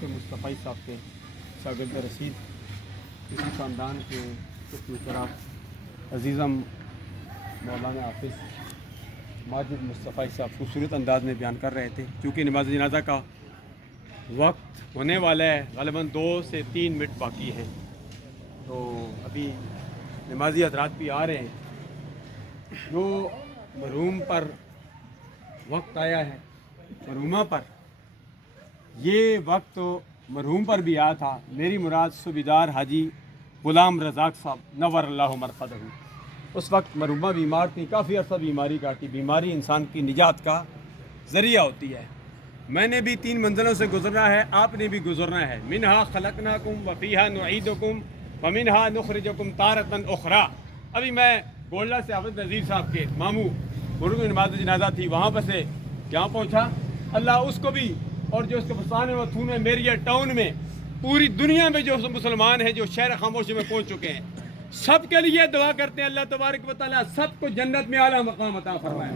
کے مصطفی صاحب کے شاگرد رسید اسی خاندان کے کچھ طرف عزیزم مولانا حافظ ماجد مصطفی صاحب خوبصورت انداز میں بیان کر رہے تھے. چونکہ نماز جنازہ کا وقت ہونے والا ہے، غالباً 2 سے 3 منٹ باقی ہیں، تو ابھی نمازی حضرات بھی آ رہے ہیں. جو مرحوم پر وقت آیا ہے، مرحومہ پر، یہ وقت مرحوم پر بھی آیا تھا. میری مراد صوبیدار حاجی غلام رزاق صاحب نور اللہ مرقدہ. اس وقت مرحومہ بیمار تھی، کافی عرصہ بیماری کاٹی. بیماری انسان کی نجات کا ذریعہ ہوتی ہے. میں نے بھی 3 منزلوں سے گزرنا ہے، آپ نے بھی گزرنا ہے. منہا خلقناکم وفیہا نعیدکم ومنہا نخرجکم تارۃ اخری. ابھی میں گولڈا سے حافظ نذیر صاحب کے ماموں مرحوم نماز جنازہ تھی، وہاں پر سے کہاں پہنچا. اللہ اس کو بھی اور جو اس کے بسانے و تھونے میریا ٹاؤن میں پوری دنیا میں جو مسلمان ہیں جو شہر خاموشی میں پہنچ چکے ہیں، سب کے لیے دعا کرتے ہیں اللہ تبارک و تعالیٰ سب کو جنت میں اعلیٰ مقام عطا فرمائے.